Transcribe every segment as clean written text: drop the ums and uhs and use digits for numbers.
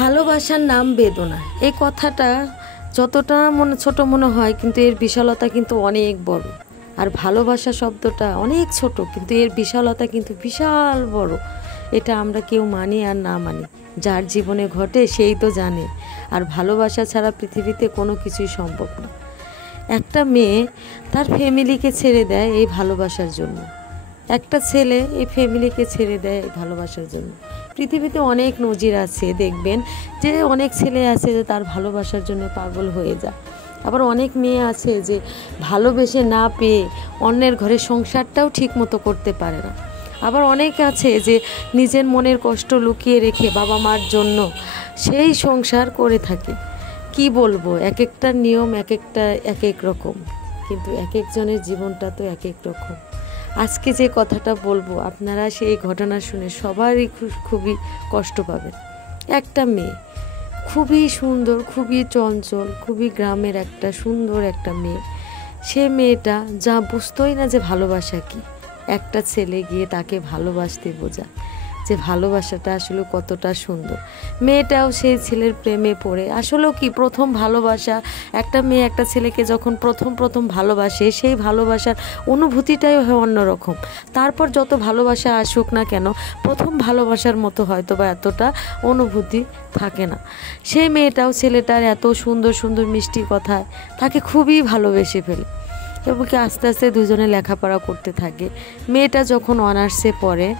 ভালোবাসার নাম বেদনা, এই কথাটা যতটা ছোট মনে হয় কিন্তু এর বিশালতা কিন্তু অনেক বড়। আর ভালোবাসা শব্দটা অনেক ছোট কিন্তু এর বিশালতা কিন্তু বিশাল বড়। এটা আমরা কেউ মানি আর না মানি, যার জীবনে ঘটে সেই তো জানে। আর ভালোবাসা ছাড়া পৃথিবীতে কোনো কিছুই সম্ভব না। একটা মেয়ে তার ফ্যামিলিকে ছেড়ে দেয় এই ভালোবাসার জন্য, একটা ছেলে এই ফ্যামিলিকে ছেড়ে দেয় এই ভালোবাসার জন্য। পৃথিবীতে অনেক নজির আছে, দেখবেন যে অনেক ছেলে আছে যে তার ভালোবাসার জন্য পাগল হয়ে যায়। আবার অনেক মেয়ে আছে যে ভালোবেসে না পেয়ে অন্যের ঘরে সংসারটাও ঠিক মতো করতে পারে না। আবার অনেক আছে যে নিজের মনের কষ্ট লুকিয়ে রেখে বাবা মার জন্য সেই সংসার করে থাকে। কি বলবো, এক একটা নিয়ম এক এক রকম, কিন্তু এক একজনের জীবনটা তো এক এক রকম। আজকে যে কথাটা বলবো আপনারা সেই ঘটনা শুনে সবারই খুবই কষ্ট পাবেন। একটা মেয়ে খুবই সুন্দর, খুবই চঞ্চল, খুবই গ্রামের একটা সুন্দর একটা মেয়ে। সে মেয়েটা যা বুঝতোই না যে ভালোবাসা কি। একটা ছেলে গিয়ে তাকে ভালোবাসতে বোঝায় যে ভালোবাসাটা আসলে কতটা সুন্দর। মেয়েটাও সেই ছেলের প্রেমে পড়ে। আসলেও কি প্রথম ভালোবাসা, একটা মেয়ে একটা ছেলেকে যখন প্রথম ভালোবাসে সেই ভালোবাসার অনুভূতিটাই হয় অন্যরকম। তারপর যত ভালোবাসা আসুক না কেন প্রথম ভালোবাসার মতো হয়তো বা এতটা অনুভূতি থাকে না। সেই মেয়েটাও ছেলেটার এত সুন্দর সুন্দর মিষ্টি কথায় তাকে খুবই ভালোবেসে ফেলে এবং কি আস্তে আস্তে দুজনে লেখাপড়া করতে থাকে। মেয়েটা যখন অনার্সে পড়ে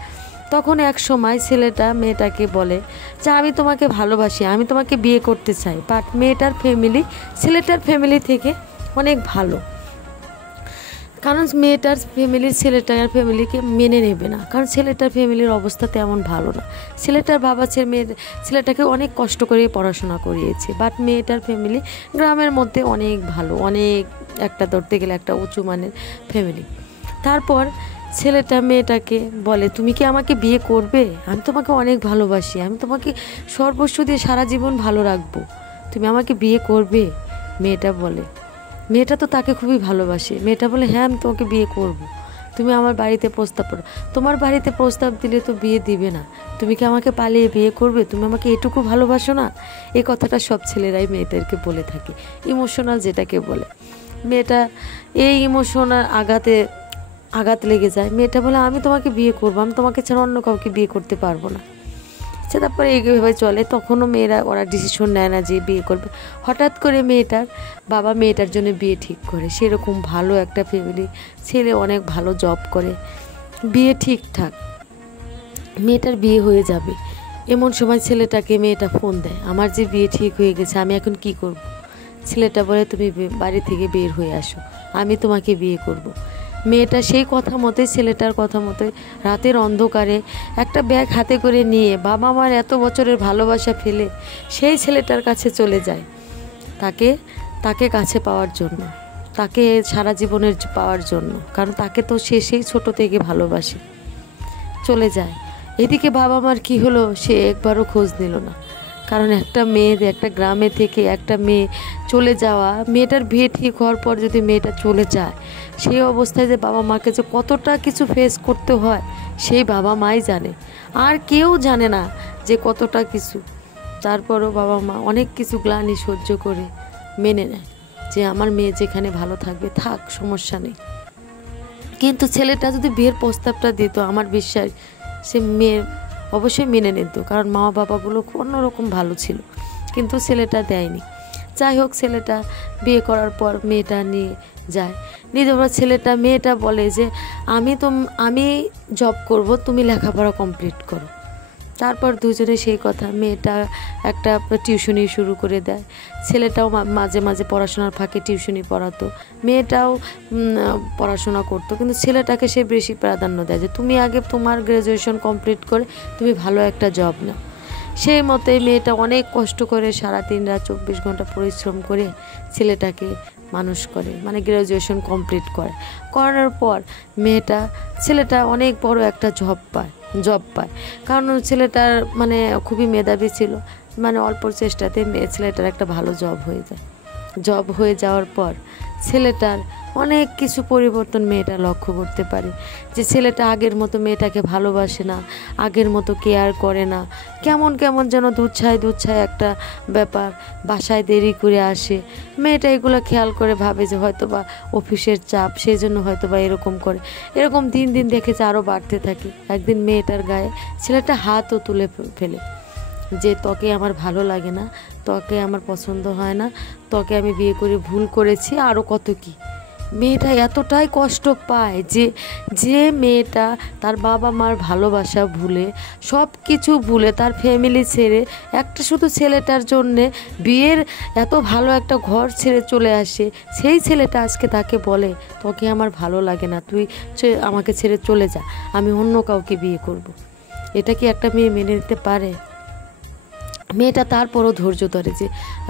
তখন এক সময় ছেলেটা মেয়েটাকে বলে যে আমি তোমাকে ভালোবাসি, আমি তোমাকে বিয়ে করতে চাই। বাট মেয়েটার ফ্যামিলি ছেলেটার ফ্যামিলি থেকে অনেক ভালো, কারণ মেয়েটার ফ্যামিলির ছেলেটার ফ্যামিলিকে মেনে নেবে না, কারণ ছেলেটার ফ্যামিলির অবস্থা তেমন ভালো না। ছেলেটার বাবা ছেলেটাকে অনেক কষ্ট করে পড়াশোনা করিয়েছে। বাট মেয়েটার ফ্যামিলি গ্রামের মধ্যে অনেক ভালো, অনেক একটা ধরতে গেলে একটা উঁচু মানের ফ্যামিলি। তারপর ছেলেটা মেয়েটাকে বলে তুমি কি আমাকে বিয়ে করবে? আমি তোমাকে অনেক ভালোবাসি, আমি তোমাকে সর্বস্ব দিয়ে সারা জীবন ভালো রাখবো, তুমি আমাকে বিয়ে করবে? মেয়েটা তো তাকে খুবই ভালোবাসে। মেয়েটা বলে হ্যাঁ আমি তোমাকে বিয়ে করব, তুমি আমার বাড়িতে প্রস্তাব করো। তোমার বাড়িতে প্রস্তাব দিলে তো বিয়ে দিবে না, তুমি কি আমাকে পালিয়ে বিয়ে করবে? তুমি আমাকে এটুকু ভালোবাসো না? এই কথাটা সব ছেলেরাই মেয়েদেরকে বলে থাকে, ইমোশনাল যেটাকে বলে। মেয়েটা এই ইমোশনাল আঘাত লেগে যায়। মেয়েটা বলে আমি তোমাকে বিয়ে করবো, আমি তোমাকে ছাড়া অন্য কাউকে বিয়ে করতে পারবো না। আচ্ছা, তারপরে এইভাবে চলে। তখনও ওরা ডিসিশন নেয় না যে বিয়ে করবে। হঠাৎ করে মেয়েটার বাবা মেয়েটার জন্য বিয়ে ঠিক করে। সেরকম ভালো একটা ফ্যামিলি, ছেলে অনেক ভালো জব করে, বিয়ে ঠিকঠাক, মেয়েটার বিয়ে হয়ে যাবে। এমন সময় ছেলেটাকে মেয়েটা ফোন দেয়, আমার যে বিয়ে ঠিক হয়ে গেছে, আমি এখন কি করব? ছেলেটা বলে তুমি বাড়ি থেকে বের হয়ে আসো, আমি তোমাকে বিয়ে করব। মেয়েটা সেই কথা মতোই, ছেলেটার কথা মতোই রাতের অন্ধকারে একটা ব্যাগ হাতে করে নিয়ে বাবা মার এত বছরের ভালোবাসা ফেলে সেই ছেলেটার কাছে চলে যায়, তাকে কাছে পাওয়ার জন্য, তাকে সারা জীবনের পাওয়ার জন্য, কারণ তাকে তো সে সেই ছোটো থেকে ভালোবাসে। চলে যায়। এদিকে বাবা মার কি হলো সে একবারও খোঁজ নিল না, কারণ একটা গ্রামে থেকে একটা মেয়ে চলে যাওয়া, মেয়েটার বিয়ে ঠিক হওয়ার পর যদি মেয়েটা চলে যায় সেই অবস্থায় যে বাবা মাকে যে কতটা কিছু ফেস করতে হয় সেই বাবা মাই জানে, আর কেউ জানে না যে কতটা কিছু। তারপরও বাবা মা অনেক কিছু গ্লানি সহ্য করে মেনে নেয় যে আমার মেয়ে যেখানে ভালো থাকবে থাক, সমস্যা নেই। কিন্তু ছেলেটা যদি বিয়ের প্রস্তাবটা দিত আমার বিশ্বাস সে মেয়ে অবশ্যই মেনে নিত, কারণ মা বাবাগুলো অন্যরকম ভালো ছিল, কিন্তু ছেলেটা দেয়নি। যাই হোক, ছেলেটা বিয়ে করার পর মেয়েটা নিয়ে যায়। মেয়েটা বলে যে আমি জব করব, তুমি লেখাপড়া কমপ্লিট করো। তারপর দুজনে সেই কথা, মেয়েটা একটা টিউশনি শুরু করে দেয়। ছেলেটাও মাঝে মাঝে পড়াশোনার ফাঁকে টিউশনি পড়াতো, মেয়েটাও পড়াশোনা করতো, কিন্তু ছেলেটাকে সে বেশি প্রাধান্য দেয় যে তুমি আগে তোমার গ্র্যাজুয়েশন কমপ্লিট করে তুমি ভালো একটা জব নাও। সেই মতে মেয়েটা অনেক কষ্ট করে সারা দিন রাত 24 ঘন্টা পরিশ্রম করে ছেলেটাকে মানুষ করে, মানে গ্র্যাজুয়েশন কমপ্লিট করার পর ছেলেটা অনেক বড় একটা জব পায়। কারণ ছেলেটার মানে খুবই মেধাবী ছিল, মানে অল্প চেষ্টাতে ছেলেটার একটা ভালো জব হয়ে যায়। জব হয়ে যাওয়ার পর ছেলেটার অনেক কিছু পরিবর্তন মেয়েটা লক্ষ্য করতে পারে, যে ছেলেটা আগের মতো মেয়েটাকে ভালোবাসে না, আগের মতো কেয়ার করে না, কেমন কেমন যেন দুচ্ছায় একটা ব্যাপার, বাসায় দেরি করে আসে। মেয়েটা এগুলো খেয়াল করে ভাবে যে হয়তো বা অফিসের চাপ, সেই জন্য হয়তো বা এরকম করে। এরকম দিন দিন দেখেছে আরও বাড়তে থাকে। একদিন মেয়েটার গায়ে ছেলেটা হাতও তুলে ফেলে, যে তোকে আমার ভালো লাগে না, তোকে আমার পছন্দ হয় না, তোকে আমি বিয়ে করে ভুল করেছি, আরও কত কি। মেয়েটা এতটাই কষ্ট পায় যে যে মেয়েটা তার বাবা মার ভালোবাসা ভুলে, সব কিছু ভুলে, তার ফ্যামিলি ছেড়ে একটা শুধু ছেলেটার জন্যে বিয়ের এত ভালো একটা ঘর ছেড়ে চলে আসে, সেই ছেলেটা আজকে তাকে বলে তোকে আমার ভালো লাগে না, তুই আমাকে ছেড়ে চলে যা, আমি অন্য কাউকে বিয়ে করব। এটা কি একটা মেয়ে মেনে নিতে পারে? মেয়েটা তারপরও ধৈর্য ধরে, যে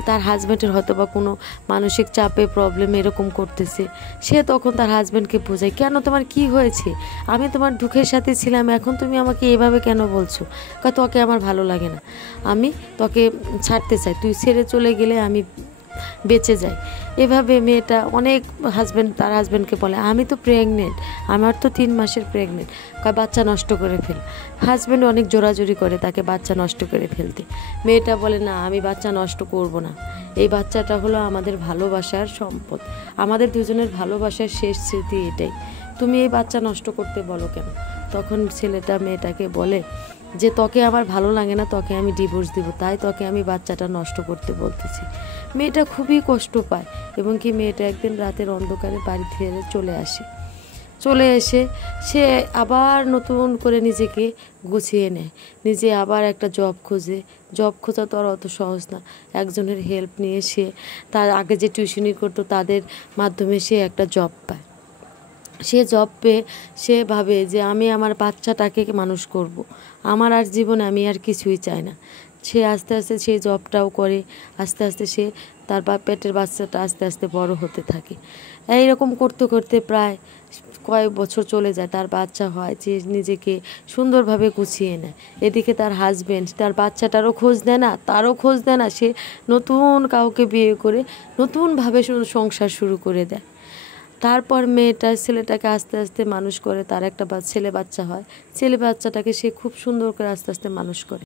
তার হাজব্যান্ডের হয়তো বা কোনো মানসিক চাপে প্রবলেম এরকম করতেছে। সে তখন তার হাজব্যান্ডকে বোঝায়, কেন তোমার কি হয়েছে, আমি তোমার দুঃখের সাথে ছিলাম, এখন তুমি আমাকে এভাবে কেন বলছো? তোকে আমার ভালো লাগে না, আমি তোকে ছাড়তে চাই, তুই ছেড়ে চলে গেলে আমি বেঁচে যাই। এভাবে মেয়েটা অনেক তার হাজব্যান্ডকে বলে, আমি তো প্রেগনেন্ট, আমার তো 3 মাসের প্রেগনেন্ট, বাচ্চা নষ্ট করে ফেল। হাজব্যান্ড অনেক জোরাজোরি করে তাকে বাচ্চা নষ্ট করে ফেলতে। মেয়েটা বলে, না, আমি বাচ্চা নষ্ট করব না, এই বাচ্চাটা হলো আমাদের ভালোবাসার সম্পদ, আমাদের দুজনের ভালোবাসার শেষ স্মৃতি এটাই, তুমি এই বাচ্চা নষ্ট করতে বলো কেন? তখন ছেলেটা মেয়েটাকে বলে যে তোকে আমার ভালো লাগে না, তোকে আমি ডিভোর্স দিব, তাই তোকে আমি বাচ্চাটা নষ্ট করতে বলতেছি। মেয়েটা খুবই কষ্ট পায়, এবং কি মেয়েটা একদিন রাতের অন্ধকারে বাড়ি থেকে চলে এসে সে আবার নতুন করে নিজেকে গুছিয়ে নেয়, নিজে আবার একটা জব খোঁজে। জব খোঁজা তো আর অত সহজ না, একজনের হেল্প নিয়ে সে তার আগে যে টিউশনি করতো তাদের মাধ্যমে সে একটা জব পায়। সে জব পেয়ে সে ভাবে যে আমি আমার বাচ্চাটাকে মানুষ করব, আমার আর জীবনে আমি আর কিছুই চাই না। সে আস্তে আস্তে সেই জবটাও করে, আস্তে আস্তে সে তার পেটের বাচ্চাটা আস্তে আস্তে বড় হতে থাকে। এইরকম করতে করতে প্রায় কয়েক বছর চলে যায়, তার বাচ্চা হয়, যে নিজেকে সুন্দরভাবে গুছিয়ে নেয়। এদিকে তার হাজব্যান্ড তার বাচ্চাটারও খোঁজ দেয় না, তারও খোঁজ দেয় না, সে নতুন কাউকে বিয়ে করে নতুনভাবে সংসার শুরু করে দেয়। তারপর মেয়েটা ছেলেটাকে আস্তে আস্তে মানুষ করে, তার একটা ছেলে বাচ্চা হয়, ছেলে বাচ্চাটাকে সে খুব সুন্দর করে আস্তে আস্তে মানুষ করে।